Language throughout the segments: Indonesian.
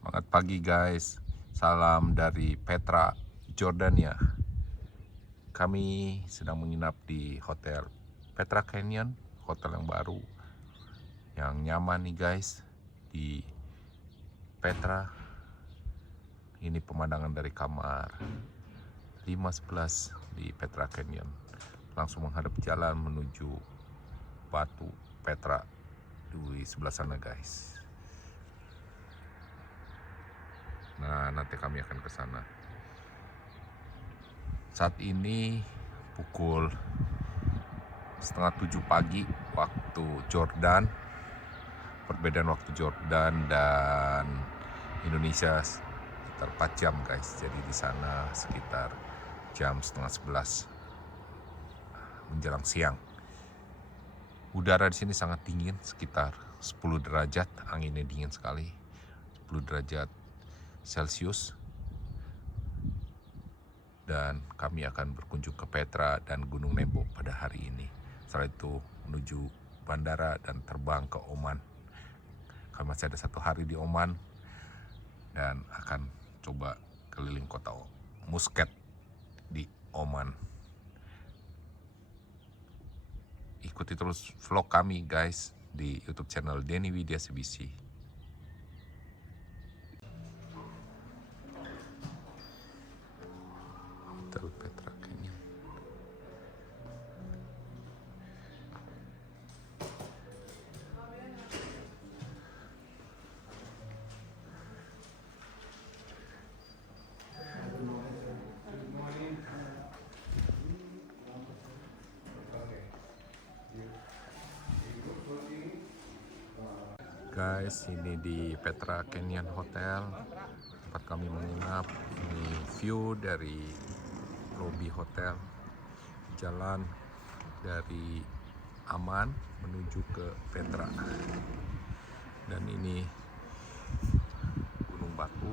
Semangat pagi guys. Salam dari Petra, Jordania. Kami sedang menginap di Hotel Petra Canyon, hotel yang baru, yang nyaman nih guys. Di Petra, ini pemandangan dari kamar 511 di Petra Canyon. Langsung menghadap jalan menuju Batu Petra di sebelah sana guys. Nah, nanti kami akan ke sana. Saat ini pukul setengah 7 pagi waktu Jordan. Perbedaan waktu Jordan dan Indonesia sekitar 4 jam guys. Jadi di sana sekitar jam setengah 11 menjelang siang. Udara di sini sangat dingin, sekitar 10 derajat. Anginnya dingin sekali, 10 derajat Celcius. Dan kami akan berkunjung ke Petra dan Gunung Nebo pada hari ini. Setelah itu menuju bandara dan terbang ke Oman. Kami masih ada 1 hari di Oman dan akan coba keliling kota Muscat di Oman. Ikuti terus vlog kami guys di YouTube channel Denny Widya CBC. Hotel Petra Canyon. Guys, ini di Petra Canyon Hotel tempat kami menginap. Ini view dari lobby hotel, jalan dari Aman menuju ke Petra, dan ini Gunung Batu.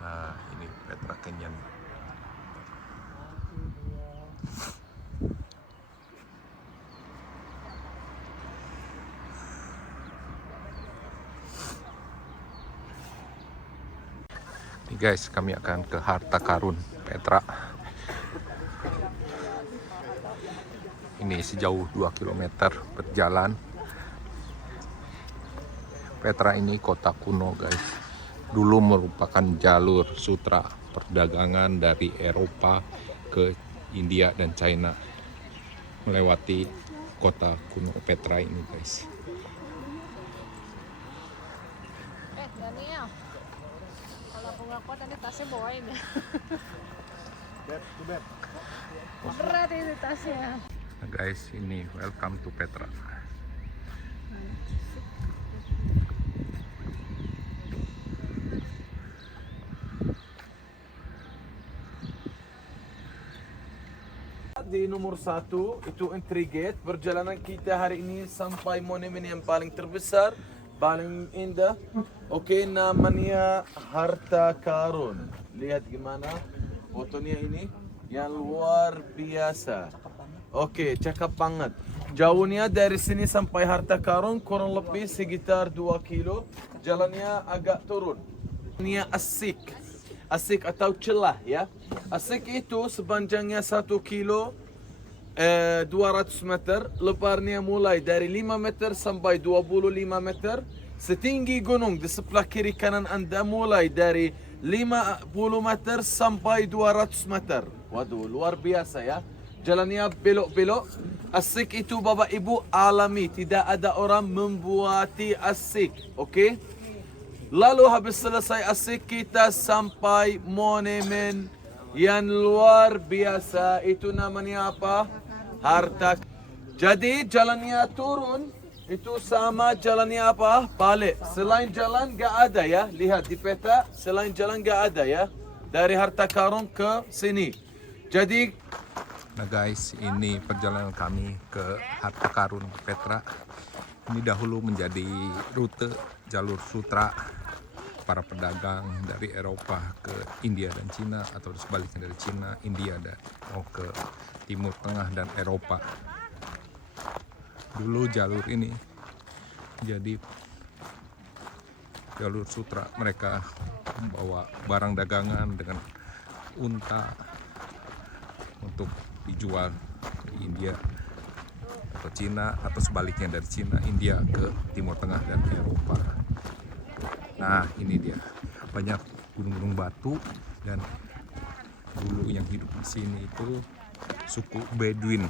Nah, ini Petra Canyon. Nih guys, kami akan ke Harta Karun Petra. Ini sejauh 2 km berjalan. Petra ini kota kuno guys. Dulu merupakan jalur sutra perdagangan dari Eropa ke India dan China, melewati kota kuno Petra ini guys. Daniel, kalau aku nggak kuat tadi tasnya bawain ya. Berat ini tasnya. Nah guys, ini welcome to Petra. Di nomor 1 itu entry gate. Perjalanan kita hari ini sampai monumen yang paling terbesar, paling indah. Oke, namanya Harta Karun. Lihat gimana fotonya ini, yang luar biasa. Oke, cakep banget. Jauhnya dari sini sampai Harta Karun kurang lebih sekitar 2 kilo. Jalannya agak turun. Ini Asik. Asik atau celah ya. Asik itu sepanjangnya 1 kilo 200 meter. Lebarnya mulai dari 5 meter sampai 25 meter. Setinggi gunung di sebelah kiri kanan Anda mulai dari 50 meter sampai 200 meter. Waduh, luar biasa ya. Jalannya belok-belok. Asik itu Bapak Ibu alami. Tidak ada orang membuati asik. Oke? Lalu habis selesai asik kita sampai monumen yang luar biasa. Itu namanya apa? Harta. Jadi jalannya turun itu sama jalannya apa? Balik. Selain jalan gak ada ya. Lihat di peta, selain jalan gak ada ya. Dari Harta Karun ke sini. Jadi Nah guys, ini perjalanan kami ke Harta Karun Petra. Ini dahulu menjadi rute jalur sutra para pedagang dari Eropa ke India dan Cina, atau sebaliknya dari Cina, India, dan mau ke Timur Tengah dan Eropa. Dulu jalur ini jadi jalur sutra. Mereka membawa barang dagangan dengan unta untuk dijual ke India atau Cina, atau sebaliknya dari Cina, India ke Timur Tengah dan Eropa. Nah, ini dia banyak gunung-gunung batu, dan dulu yang hidup di sini itu suku Bedouin,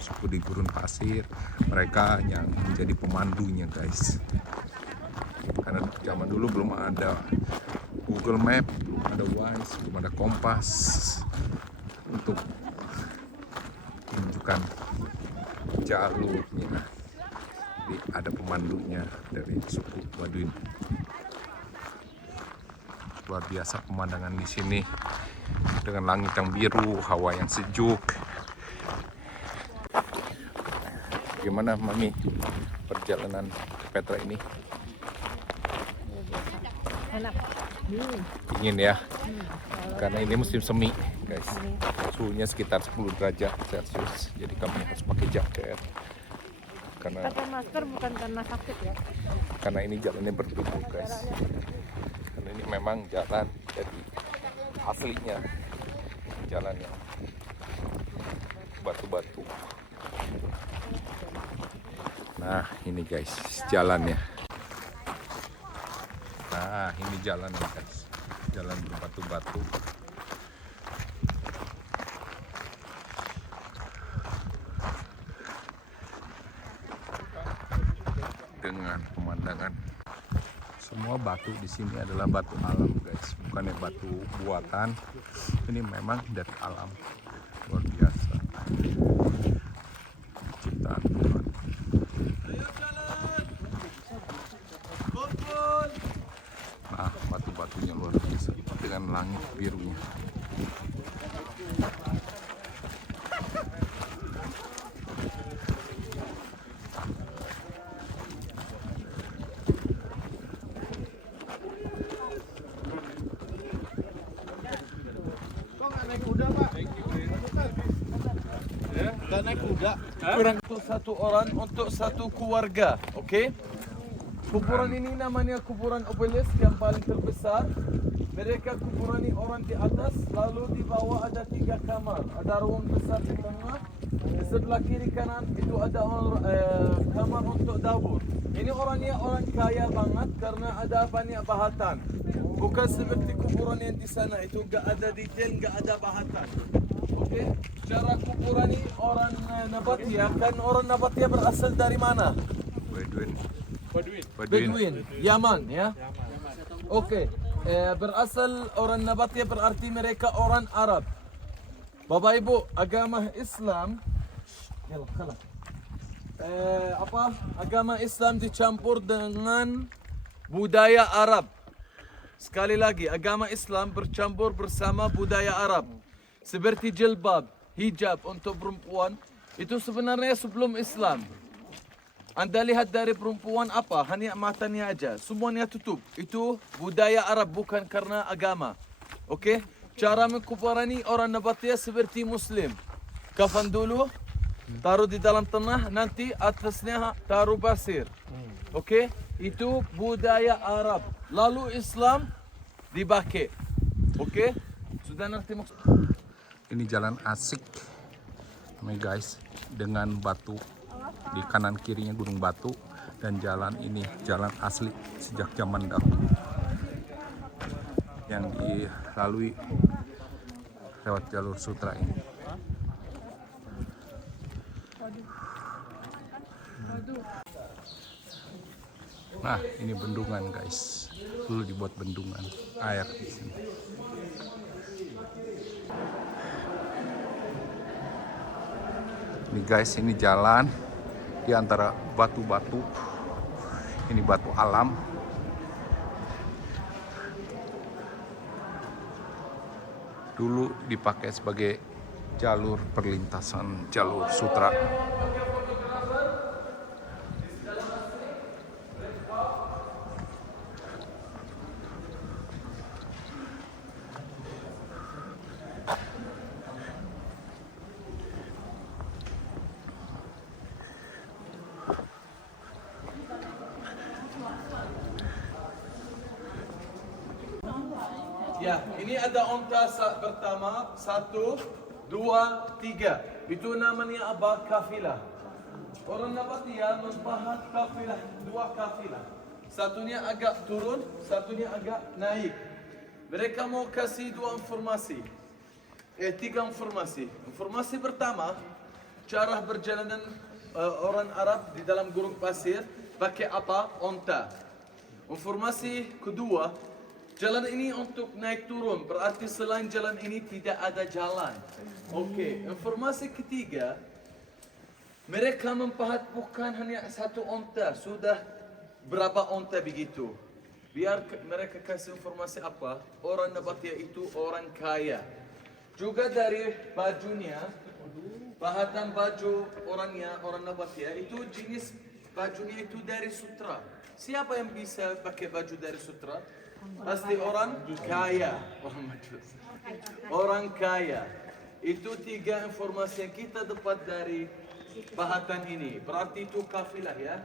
suku di gurun pasir. Mereka yang menjadi pemandunya, guys. Karena zaman dulu belum ada Google Map, belum ada Waze, belum ada Kompas untuk menunjukkan jalurnya. Jadi ada pemandunya dari suku Bedouin. Luar biasa pemandangan di sini dengan langit yang biru, hawa yang sejuk. Gimana Mami perjalanan ke Petra ini? Enak. Dingin ya, karena ini musim semi, guys. Suhunya sekitar 10 derajat Celcius, jadi kami harus pakai jaket. Karena Pakai masker bukan karena sakit ya. karena ini jalannya berdebu, guys. Karena ini memang jalan jadi aslinya jalan yang batu-batu. Nah, ini guys jalannya. Nah, ini jalannya, guys. Jalan berbatu-batu. Dengan pemandangan, semua batu di sini adalah batu alam, guys, bukannya batu buatan. Ini memang dari alam, luar biasa ciptaan Tuhan. Nah, batu-batunya luar biasa dengan langit birunya. Gak naik kuda, kurang untuk satu orang, untuk satu keluarga, oke? Kuburan ini namanya kuburan obelisk yang paling terbesar. Mereka kuburan ini orang di atas, lalu di bawah ada 3 kamar. Ada ruang besar di tengah, di sebelah kiri kanan itu ada kamar untuk dapur. Ini orangnya orang kaya banget karena ada banyak bahatan. Bukan seperti kuburan yang di sana, itu gak ada detail, gak ada bahatan. Oke, cara kuburan ini orang Nabatia, kan orang Nabatia berasal dari mana? Bedouin. Bedouin, Yaman ya. Oke, berasal orang Nabatia berarti mereka orang Arab. Bapak Ibu, agama Islam agama Islam dicampur dengan budaya Arab. Sekali lagi, agama Islam bercampur bersama budaya Arab. Seperti jilbab, hijab untuk perempuan, itu sebenarnya sebelum Islam. Anda lihat dari perempuan apa? Hanya matanya aja, semuanya tutup. Itu budaya Arab, bukan karena agama. Oke? Cara mengkuburani orang Nabatia seperti Muslim. Kafan dulu, taruh di dalam tanah, nanti atasnya taruh pasir. Oke? Itu budaya Arab. Lalu Islam dipakai. Oke? Sudah ngerti maksud? Ini jalan asik, guys, dengan batu di kanan kirinya gunung batu, dan jalan ini jalan asli sejak zaman dahulu yang dilalui lewat jalur sutra ini. Nah, ini bendungan, guys. Dulu dibuat bendungan air di sini. Ini guys, ini jalan di antara batu-batu. Ini batu alam. Dulu dipakai sebagai jalur perlintasan jalur sutra. Ya, ini ada onta pertama, 1, 2, 3. Itu namanya apa? Kafilah. Orang Nabatia mempahat kafilah, 2 kafilah. Satunya agak turun, satunya agak naik. Mereka mau kasih 2 informasi. 3 informasi. Informasi pertama, cara perjalanan orang Arab di dalam gurun pasir pakai apa? Onta. Informasi kedua, jalan ini untuk naik turun, berarti selain jalan ini tidak ada jalan. Oke, informasi ketiga, mereka mempahat bukan hanya 1 onta, sudah berapa onta begitu. Biar mereka kasih informasi apa, orang Nabatia itu orang kaya. Juga dari bajunya, pahatan baju orangnya, orang Nabatia itu jenis bajunya itu dari sutra. Siapa yang bisa pakai baju dari sutra? Pasti orang kaya. Orang kaya. Itu 3 informasi yang kita dapat dari pahatan ini. Berarti itu kafilah ya.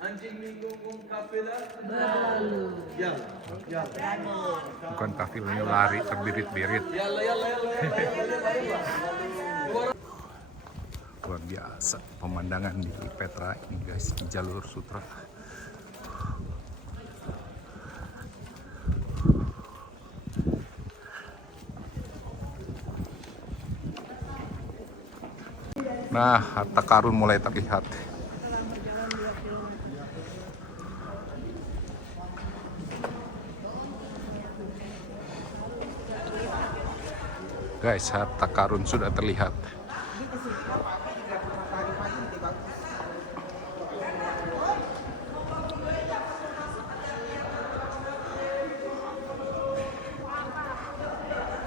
Anjing minggung kafilah berlalu. Ya. Bukan kafilnya lari terbirit-birit. Yalla. Luar biasa pemandangan di Petra ini guys, di jalur sutra. Nah, harta karun mulai terlihat. Guys, harta karun sudah terlihat.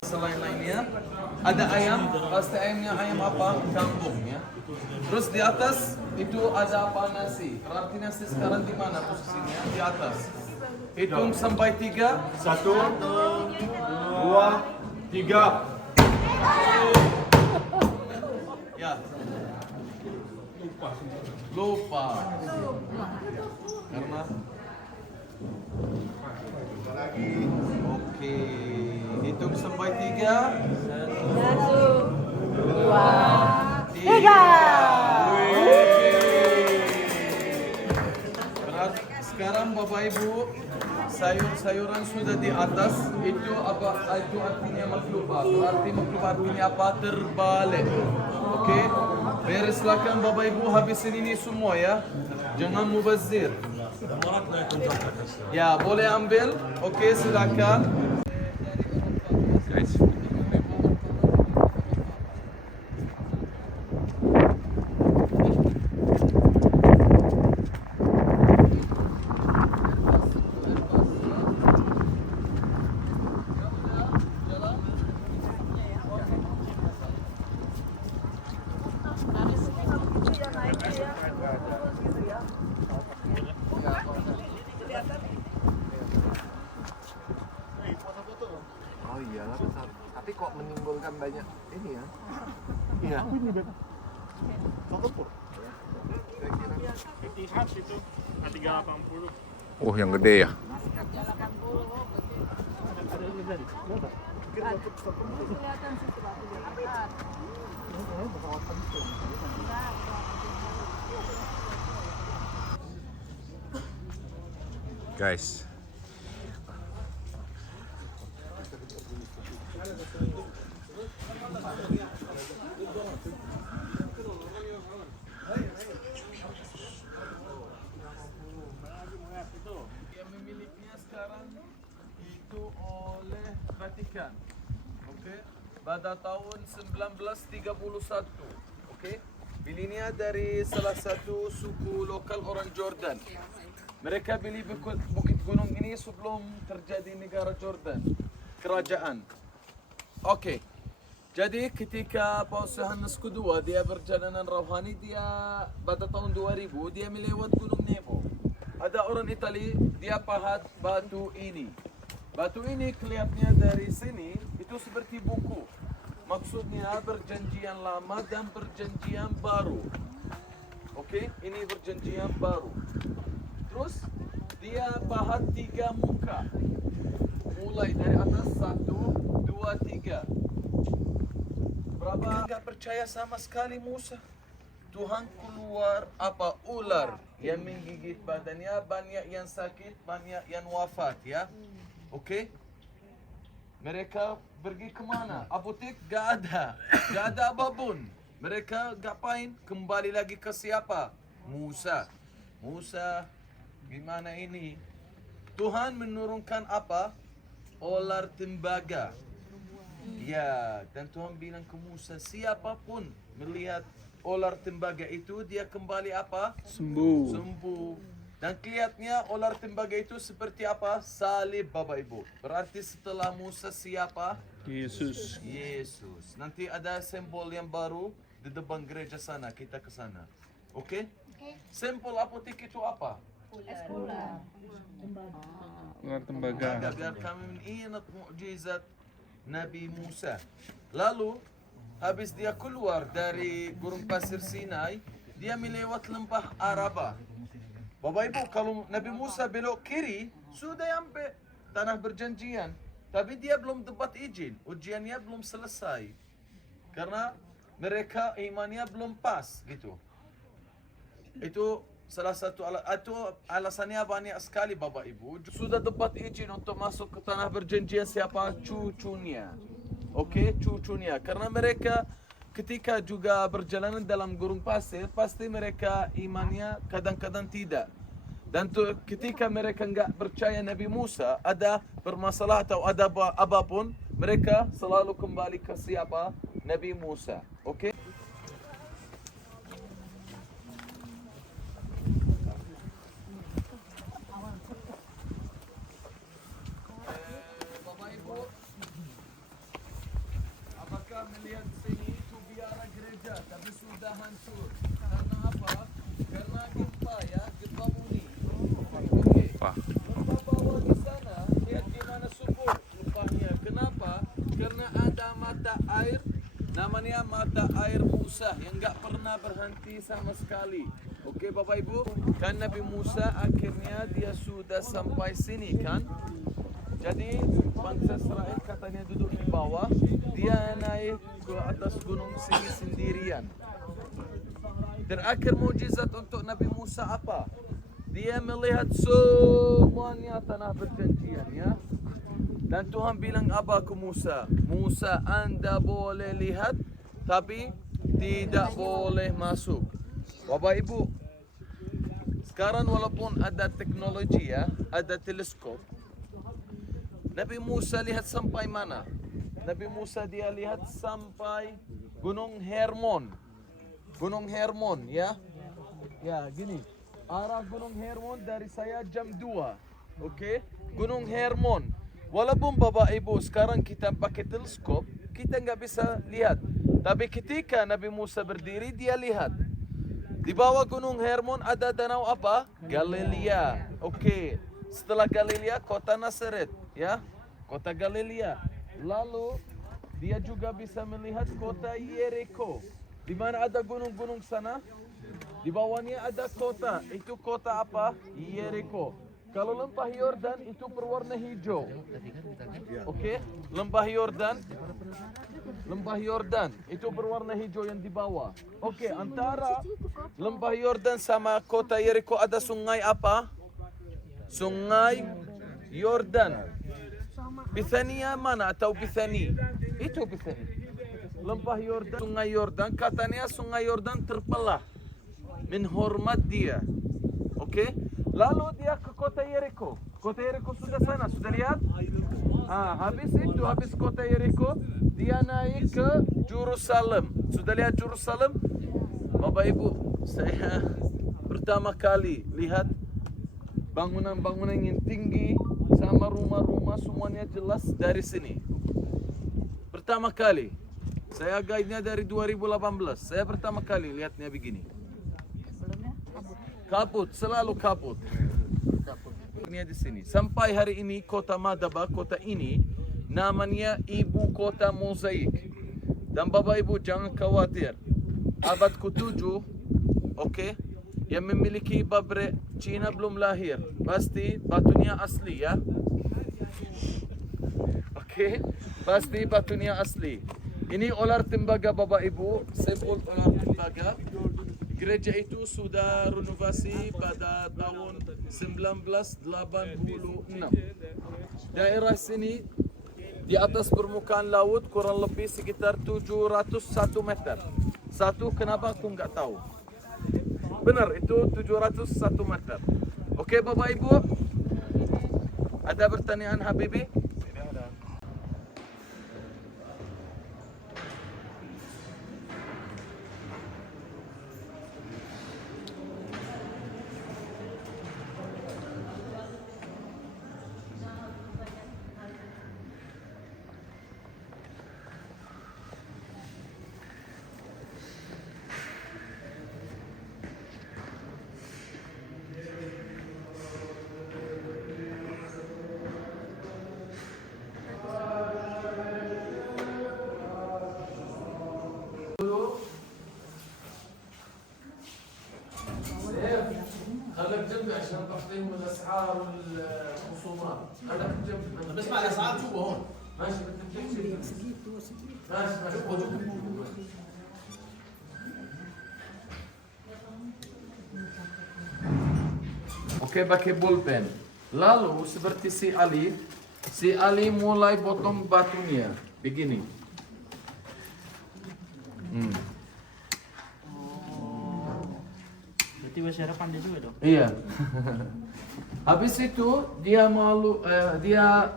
Selain lainnya ada ayam, pasti ayamnya ayam apa? Kampung ya. Terus di atas itu ada apa? Nasi. Berarti nasi sekarang di mana posisinya? Di atas. Hitung sampai 3. 1, 2, 3. Ya. Lupa. Karena Oke. Hitung sampai 3. 1, 2, 3. Berarti sekarang Bapak Ibu, sayur-sayuran sudah di atas. Itu apa? Itu artinya maklubah. Berarti maklubah artinya apa? Terbalik. Oke? Bereslakan Bapak Ibu habisin ini semua ya. Jangan mubazir. Ya, boleh ambil. Oke, silakan. Guys, Oh iyalah, tapi kok menimbulkan banyak ini ya? Iya. oh yang gede ya. Guys, Yang memilikinya sekarang itu oleh Vatikan. Oke. Pada tahun 1931. Oke. Belinya dari salah satu suku lokal orang Jordan. Mereka beli bukit gunung ini sebelum terjadi negara Jordan, kerajaan. Oke. Jadi ketika Paus Yohanes kedua dia perjalanan rohani, dia pada tahun 2000 dia melewat Gunung Nebo. Ada orang Itali, dia pahat batu ini. Batu ini kelihatannya dari sini itu seperti buku. Maksudnya perjanjian lama dan perjanjian baru. Oke, ini perjanjian baru. Terus dia pahat 3 muka. Mulai dari atas 1, 2, 3. Berapa? Enggak percaya sama sekali Musa. Tuhan keluar apa? Ular yang menggigit badannya, banyak yang sakit, banyak yang wafat ya. Oke? Mereka pergi kemana? Apotek gak ada apapun. Mereka ngapain? Kembali lagi ke siapa? Musa. Musa, gimana ini? Tuhan menurunkan apa? Ular tembaga. Ya, dan Tuhan bilang ke Musa, siapapun melihat ular tembaga itu, dia kembali apa? Sembuh. Dan kelihatannya ular tembaga itu seperti apa? Salib, Bapak Ibu. Berarti setelah Musa siapa? Yesus. Yesus. Nanti ada simbol yang baru di depan gereja sana, kita ke sana. Oke? Simbol apotek itu apa? Ular tembaga. Biar kami mengingat mukjizat Nabi Musa. Lalu habis dia keluar dari gurun pasir Sinai, dia melewat lembah Araba. Bapak Ibu, kalau Nabi Musa belok kiri, sudah sampai tanah perjanjian. Tapi dia belum dapat izin, ujiannya belum selesai. Karena mereka imannya belum pas gitu. Itu salah satu alasannya banyak sekali Bapak Ibu. Sudah dapat izin untuk masuk ke tanah perjanjian siapa? Cucunya. Oke, cucunya. Karena mereka ketika juga berjalanan dalam gurun pasir, pasti mereka imannya kadang-kadang tidak. Dan ketika mereka enggak percaya Nabi Musa, ada bermasalah atau ada apapun, mereka selalu kembali ke siapa? Nabi Musa. Oke? Bapak Ibu, apakah melihat sini itu biara gereja tapi sudah hancur? Karena apa? Karena gempa ya, gempa bumi. Oke. Lembah bawah di sana, lihat gimana subur lembahnya. Kenapa? Karena ada mata air, namanya mata air Musa yang nggak pernah berhenti sama sekali. Oke Bapak Ibu, kan Nabi Musa akhirnya dia sudah sampai sini kan? Jadi bangsa Israel katanya duduk di bawah, dia naik ke atas gunung sini sendirian. Terakhir mujizat untuk Nabi Musa apa? Dia melihat semuanya tanah perjanjian ya. Dan Tuhan bilang apa ke Musa? Musa, Anda boleh lihat tapi tidak boleh masuk. Bapak Ibu, sekarang walaupun ada teknologi ya, ada teleskop, Nabi Musa lihat sampai mana? Nabi Musa dia lihat sampai Gunung Hermon. Gunung Hermon ya. Ya gini, arah Gunung Hermon dari saya jam 2. Oke? Gunung Hermon. Walaupun Bapak Ibu sekarang kita pakai teleskop, kita nggak bisa lihat. Tapi ketika Nabi Musa berdiri, dia lihat. Di bawah Gunung Hermon ada danau apa? Galilea. Oke. Setelah Galilea, kota Nazaret, ya, kota Galilea. Lalu dia juga bisa melihat kota Yeriko. Di mana ada gunung-gunung sana? Di bawahnya ada kota. Itu kota apa? Yeriko. Kalau lembah Yordan itu berwarna hijau. Oke, lembah Yordan itu berwarna hijau yang di bawah. Oke, antara lembah Yordan sama kota Yeriko ada sungai apa? Sungai Yordan. Bithania mana atau Bithani? Itu Bithani. Lembah Yordan, sungai Yordan. Katanya sungai Yordan terbelah. Menghormat dia. Oke? Lalu dia ke kota Yeriko. Kota Yeriko sudah sana, sudah lihat? Habis itu, habis kota Yeriko, dia naik ke Jerusalem. Sudah lihat Jerusalem? Bapak Ibu, saya pertama kali lihat bangunan-bangunan yang tinggi sama rumah-rumah semuanya jelas dari sini. Pertama kali. Saya guide-nya dari 2018. Saya pertama kali lihatnya begini. Kabut, selalu kabut. Ini di sini. Sampai hari ini kota Madaba, kota ini namanya ibu kota mozaik. Dan Bapak Ibu jangan khawatir. Abad ke-7, oke? Yang memiliki pabrik Cina belum lahir. Pasti batunya asli ya. Oke, pasti batunya asli. Ini ular tembaga Bapak Ibu, sampel ular tembaga. Gereja itu sudah renovasi pada tahun 1986. Daerah sini di atas permukaan laut kurang lebih sekitar 701 meter. Satu kenapa aku nggak tahu. Benar, itu 701 meter. Oke Bapak Ibu, ada pertanyaan Habibi? خليك جنبي عشان تعطيهم الاسعار والخصومات. خليك جنبي. بسمع الاسعار شوفوا هون. ماشي بدك تمشي. ماشي. Oke, pakai pulpen. Lalu seperti si Ali mulai potong batunya begini. Berarti Basyara pandai juga dong? Iya. Habis itu dia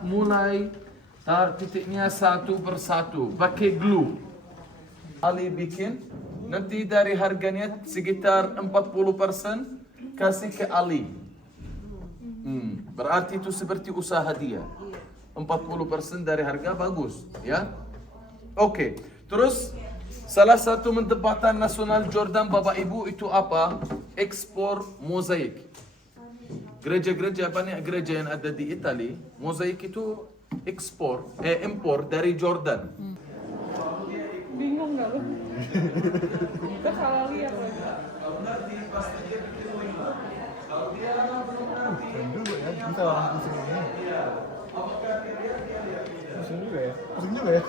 mulai tar titiknya satu persatu pakai glue. Ali bikin, nanti dari harganya sekitar 40% kasih ke Ali. Berarti itu seperti usaha dia. 40% dari harga bagus, ya. Oke. Terus salah satu tempatan nasional Jordan Bapak Ibu itu apa? Ekspor mozaik. Gereja-gereja banyak gereja yang ada di Italia, mozaik itu impor dari Jordan. Bingung nggak lu? Kita salah lihat lagi. Kalau nanti pasti dia bikin lima. Kalau dia belum nanti. Keren juga ya, bisa orang pusing ini. Iya. Apakah dia lihat? Pusing juga ya. Pusing juga ya.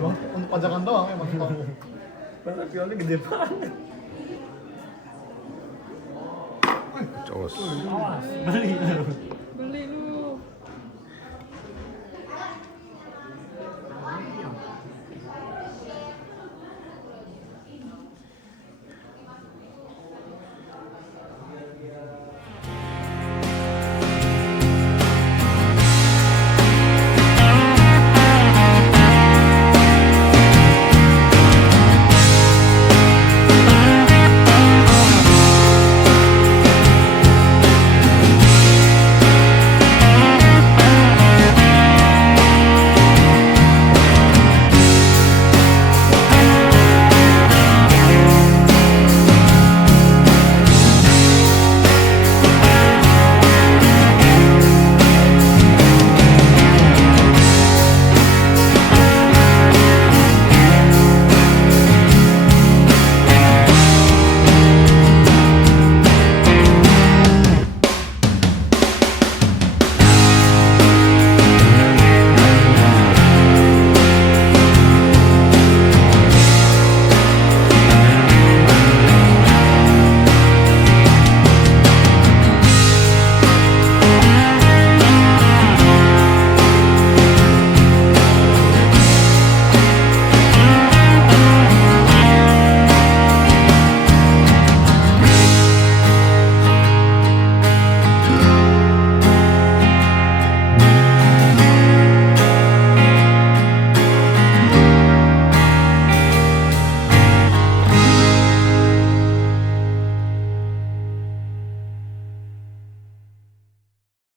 Emang untuk pajangan doang emang. Padahal pionnya gede banget. Jos. Beli. Beli